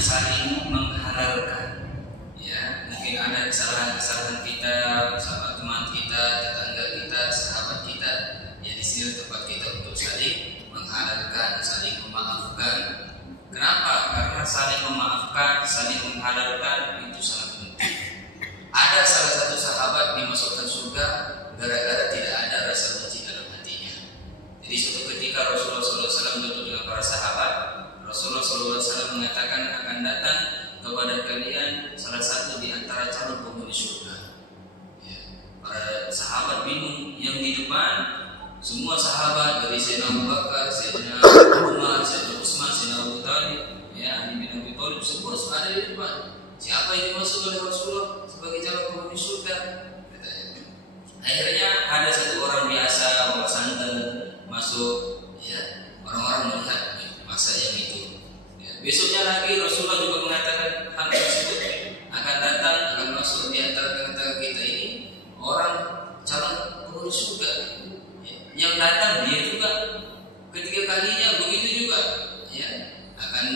saling menghalalkan. Ya, mungkin ada kesalahan-kesalahan kita, sama teman kita, tetangga kita, sahabat kita. Ya, di sini tempat kita untuk saling menghalalkan, saling memaafkan. Kenapa? Karena saling memaafkan, saling menghalalkan itu sangat penting. Ada salah satu sahabat dimasukkan surga gara-gara tidak ada rasa benci dalam hatinya. Jadi suatu ketika Rasulullah SAW duduk dengan para sahabat, Rasulullah SAW mengatakan akan datang kepada kalian salah satu di antara calon penghuni surga. Ya, para sahabat bingung. Yang di depan semua sahabat dari Sayyidina Abu Bakar, Sayyidina Umar, Sayyidina Utsman, Sayyidina Abu Thalib, ya, Ali bin Abi Thalib, semua ada di depan. Siapa yang dimaksud oleh Rasulullah sebagai calon penghuni surga? Akhirnya ada satu orang biasa bawa sandal masuk, ya, orang-orang melihat masa yang itu. Ya, besoknya lagi Rasulullah juga mengatakan hal tersebut akan datang, akan masuk di antara kita ini orang calon penghuni surga. Ya, yang datang dia juga ketiga kalinya begitu juga, ya, akan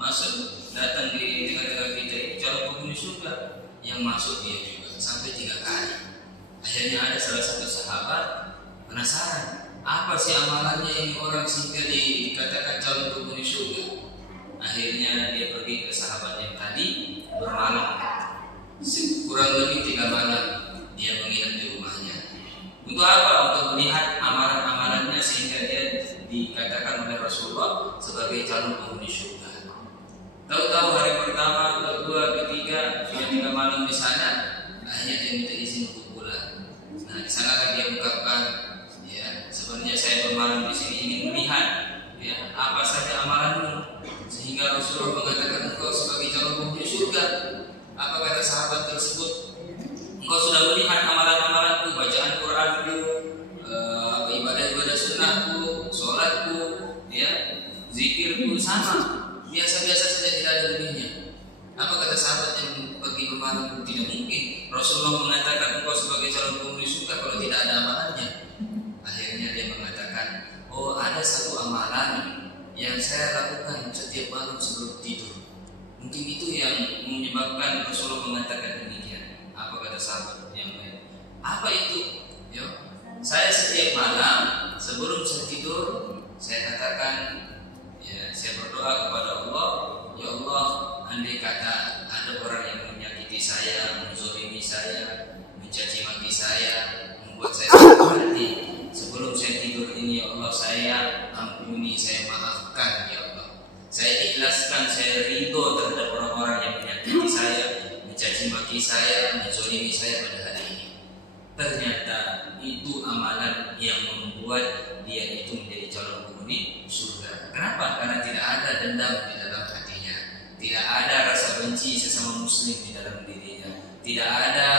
masuk datang di tengah-tengah kita ini calon penghuni surga, yang masuk dia juga sampai 3 kali. Akhirnya ada salah satu sahabat penasaran, apa sih amalannya ini orang sehingga dikatakan calon penghuni surga. Akhirnya dia pergi ke sahabat yang tadi bermalam, kurang lebih 3 malam dia menginap di rumahnya. Untuk apa? Untuk melihat amalan-amalannya sehingga dia dikatakan oleh Rasulullah sebagai calon penghuni surga. Tahu-tahu hari pertama, kedua, ketiga sudah 3 malam di sana, akhirnya dia minta izin untuk pulang. Nah, di sana kan dia ungkapkan, ya, sebenarnya saya bermalam di sini ingin melihat, ya, apa saja amalanmu sehingga Rasulullah mengatakan engkau sebagai calon penghuni surga. Apa kata sahabat tersebut? Engkau sudah melihat amalan-amalanku, bacaan Quranku, ibadah-ibadah sunnahku, sholatku, ya, zikirku, sama. Biasa-biasa saja, tidak ada lebihnya. Apa kata sahabat yang pergi bermalam? Tidak mungkin Rasulullah mengatakan engkau sebagai calon penghuni surga kalau tidak ada amalannya. Akhirnya dia mengatakan, oh, ada satu amalan yang saya lakukan setiap malam sebelum tidur. Mungkin itu yang menyebabkan Rasulullah mengatakan demikian. Apa kata sahabat yang lain? Apa itu? Ya, saya setiap malam sebelum saya tidur, saya katakan, ya, saya berdoa kepada Allah, ya Allah, andai kata ada orang yang menyakiti saya, menzalimi saya, mencaci maki saya, membuat saya sakit hati, sebelum saya tidur ini, ya Allah, saya ampuni, saya maafkan, ya Allah. Saya ikhlaskan, saya ridho terhadap orang-orang yang menyakiti saya, mencaci maki saya, menzalimi saya pada hari ini. Ternyata itu amalan yang membuat dia itu menjadi calon penghuni surga. Kenapa? Karena tidak ada dendam di dalam hatinya, tidak ada rasa benci sesama muslim di dalam dirinya, tidak ada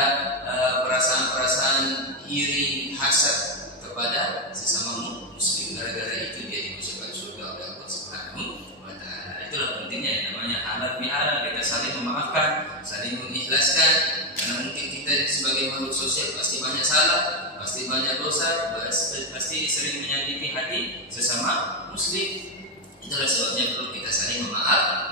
perasaan-perasaan iri, hasad kepada sesama muslim. Gara-gara itu dia dimasukkan surga oleh Allah Subhanahu wa Ta'ala. Itulah pentingnya yang namanya halal bihalal, kita saling memaafkan, saling mengikhlaskan. Karena mungkin kita sebagai makhluk sosial pasti banyak salah, pasti banyak dosa, pasti sering menyakiti hati sesama muslim. Itulah sebabnya perlu kita saling memaafkan.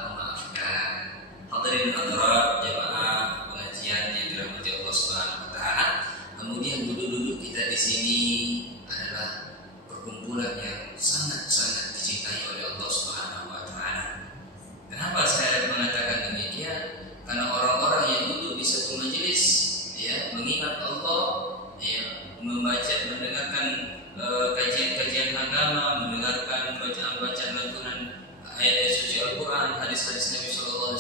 Hadirin hadirat jamaah pengajian yang dirahmati Allah Subhanahu wa Ta'ala. Kemudian duduk-duduk kita di sini adalah perkumpulan yang sangat-sangat dicintai oleh Allah Subhanahu wa Ta'ala. Kenapa saya mengatakan demikian? Karena orang-orang yang duduk di satu majelis, ya, mengingat Allah, ya, membaca, mendengarkan kajian-kajian agama, mendengarkan bacaan-bacaan lantunan ayat suci Al-Quran, hadis-hadis Nabi SAW,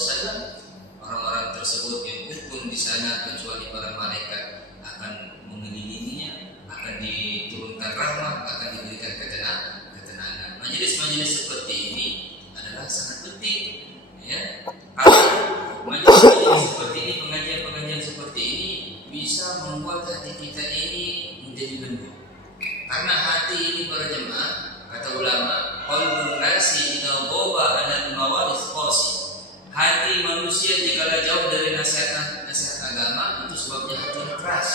orang-orang tersebut yang pun di sana kecuali para malaikat akan mengelilinginya, akan diturunkan rahmat, akan diberikan ketenangan. Majelis-majelis seperti ini adalah sangat penting, ya. Karena majelis seperti ini, pengajian-pengajian seperti ini bisa membuat hati kita ini menjadi lembut. Karena hati ini para jemaah, kata ulama, qalbun nasi idza dhaba 'ala al-mawaris qasi. Hati manusia jika jauh dari nasihat agama itu sebabnya hati keras.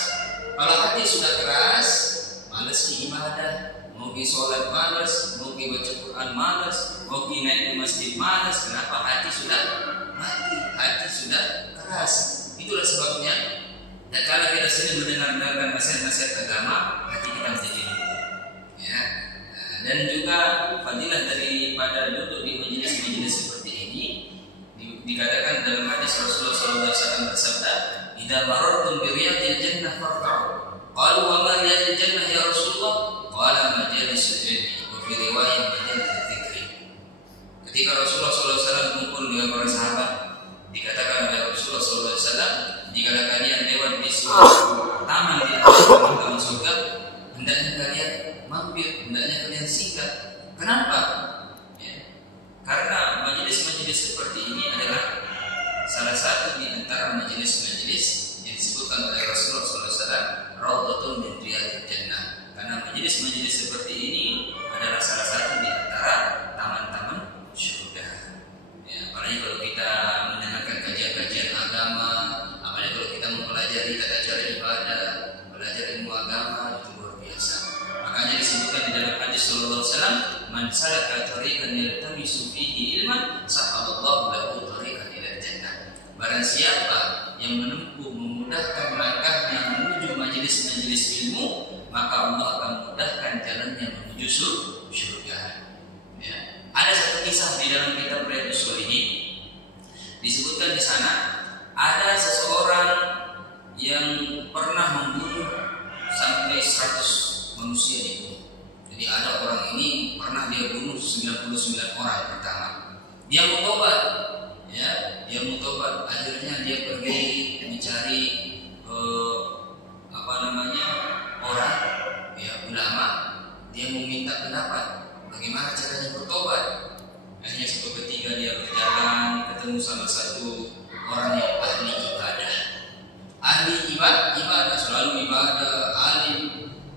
Kalau hati sudah keras, malas ibadah, mau pergi sholat malas, mau pergi baca Quran malas, mau pergi naik ke masjid malas. Kenapa? Hati sudah mati, hati sudah keras. Itulah sebabnya. Dan kalau kita sering mendengar nasihat-nasihat agama, hati kita menjadi lembut. Ya. Dan juga fadilah daripada duduk di majelis-majelis seperti ini dikatakan dalam hadis Rasulullah SAW bersabda, "Idza marartum bi riyadil jannah farta'u." Qalu wa ma riyadil jannah ya Rasulullah? Qala majalisul ilmi wa fi riwayat majalisul dzikri. Ketika Rasulullah SAW kumpul dengan para sahabat, dikatakan oleh Rasulullah SAW, jika kalian lewat di suatu taman di taman surga, hendaknya kalian mampir, hendaknya kalian singgah. Kenapa? Ya. Karena majelis-majelis seperti ini adalah salah satu di antara majelis-majelis yang disebutkan oleh Rasulullah SAW, Raudhatun min riyadil jannah. Karena majelis-majelis seperti ini adalah salah satu di antara taman-taman surga. Ya, apalagi kalau kita mendengarkan kajian-kajian agama, apalagi kalau kita mempelajari tata cara ibadah, belajar ilmu agama, itu luar biasa. Makanya disebutkan di dalam hadis sallallahu alaihi wasallam, "Man salaka tariqan yaltamisu fihi ilman, sahalallahu lahu tariqan ila jannah." Barang siapa yang menempuh memudahkan langkahnya menuju majelis-majelis ilmu, maka Allah akan memudahkan jalannya menuju surga. Ya. Ada satu kisah di dalam kitab Riyadhus Shalihin, disebutkan di sana ada seseorang yang pernah membunuh sampai 100 manusia dibunuh. Jadi ada orang ini pernah dia bunuh 99 orang pertama. Dia mau tobat, ya, dia mau tobat. Akhirnya dia pergi mencari orang, ya, ulama. Dia mau minta pendapat bagaimana caranya bertobat. Akhirnya suatu ketika dia berjalan ketemu sama satu orang yang ahli ibadah. Ahli ibadah selalu ibadah, alim.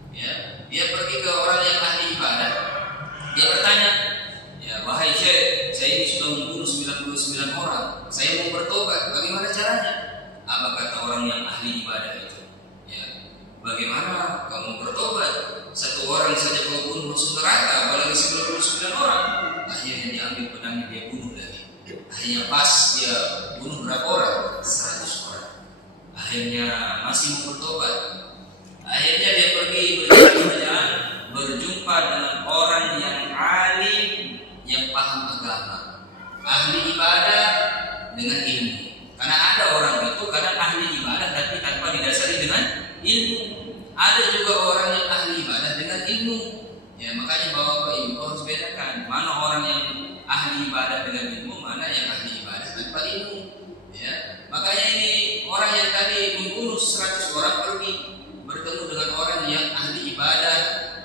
Ya, dia pergi ke orang yang ahli ibadah. Dia bertanya, "Ya, wahai Syekh, saya ini sudah membunuh 99 orang. Saya mau bertobat. Bagaimana caranya?" Apa kata orang yang ahli ibadah itu? Ya, bagaimana kamu bertobat? Satu orang saja kau bunuh masuk neraka, apalagi 99 orang. Akhirnya dia ambil pedangnya, dia bunuh lagi. Akhirnya pas dia bunuh berapa orang? 100 orang. Akhirnya masih mau bertobat. Akhirnya dia pergi berjalan, berjumpa dengan orang yang alim, yang paham agama, ahli ibadah dengan ilmu. Karena ada orang itu kadang ahli ibadah tapi tanpa didasari dengan ilmu. Ada juga orang yang ahli ibadah dengan ilmu. Ya, makanya bapak ibu harus bedakan mana orang yang ahli ibadah dengan ilmu, mana yang ahli ibadah tanpa ilmu. Ya, makanya ini orang yang tadi membunuh 100 orang pergi bertemu dengan orang yang ahli ibadah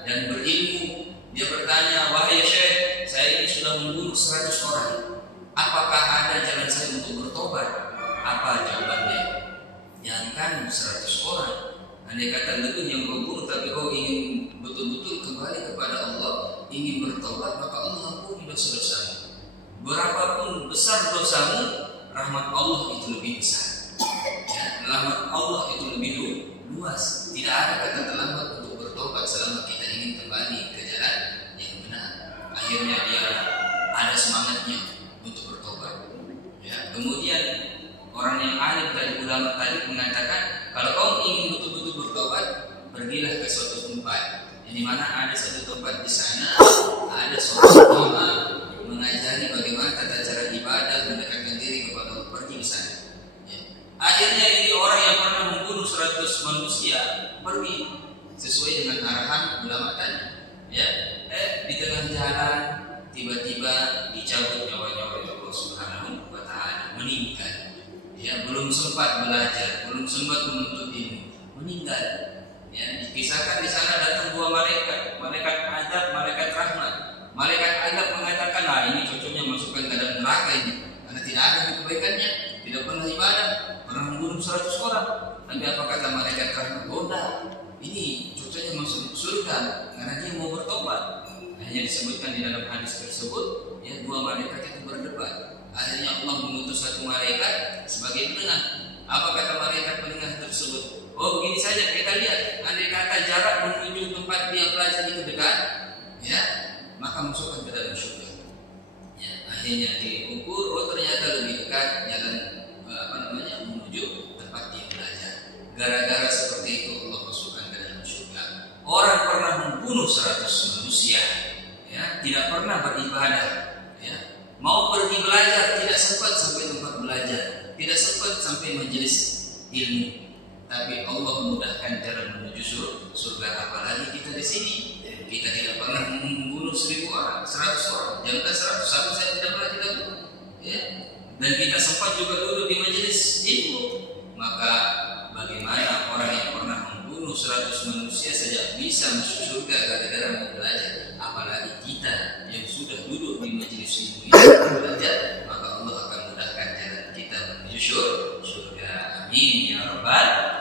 dan berilmu. Dia bertanya, "Wahai Syekh, saya ini sudah membunuh 100 orang. Apakah ada jalan saya untuk bertobat?" Apa jawabannya? Jangan 100 orang. Andai kata lebih yang kau bunuh, tapi kau ingin betul-betul kembali kepada Allah, ingin bertobat, maka Allah ampuni dosa-dosamu. Berapapun besar dosamu, rahmat Allah itu lebih besar. Ya, rahmat Allah itu lebih luas. Tidak ada kata terlambat untuk bertobat selama kita ingin kembali ke jalan yang benar. Akhirnya dia ada semangatnya untuk bertobat. Ya, kemudian orang yang alim tadi, ulama tadi mengatakan, kalau kau ingin betul-betul bertobat, pergilah ke suatu tempat. Di mana ada satu tempat di sana, ada seorang ulama mengajari bagaimana tata cara ibadah, mendekatkan diri kepada Allah. Pergi di sana. Ya. Akhirnya ini orang yang pernah membunuh 100 manusia pergi sesuai dengan arahan ulama tadi. Ya, di tengah jalan tiba-tiba dicabut nyawa-nyawa Allah Subhanahu wa Ta'ala, meninggal. Ya, belum sempat belajar, belum sempat menuntut ilmu, meninggal. Ya, dikisahkan di sana datang dua malaikat, malaikat azab, malaikat rahmat. Malaikat azab mengatakan, "Nah, ini cocoknya masukkan ke dalam neraka ini, karena tidak ada kebaikannya, tidak pernah ibadah, pernah membunuh 100 orang." Tapi apa kata malaikat rahmat? "Oh, enggak, ini cocoknya masuk surga karena dia mau bertobat." Hanya disebutkan di dalam hadis tersebut, ya, dua malaikat itu berdebat. Akhirnya Allah mengutus satu malaikat sebagai penengah. Apa kata malaikat penengah tersebut? "Oh, begini saja, kita lihat. Andai kata jarak menuju tempat dia belajar itu dekat, ya, maka masukkan ke dalam surga." Ya, akhirnya diukur, oh ternyata lebih dekat jalan menuju tempat dia belajar. Gara-gara seperti itu Allah masukkan ke dalam surga. Orang pernah membunuh 100 manusia, ya, tidak pernah beribadah, ya, mau pergi belajar tidak sempat sampai tempat belajar, tidak sempat sampai majelis ilmu. Tapi Allah mudahkan jalan menuju surga. Apalagi kita di sini, kita tidak pernah membunuh 1000 orang, 100 orang, jangan 100, satu saya tidak pernah kita bunuh, ya. Dan kita sempat juga duduk di majelis ilmu. Maka bagaimana orang yang pernah membunuh 100 manusia saja bisa masuk surga gara-gara mau belajar? Apalagi kita yang sudah duduk di majelis ilmu ini belajar, maka Allah akan mudahkan jalan kita menuju surga. Amin ya rabbal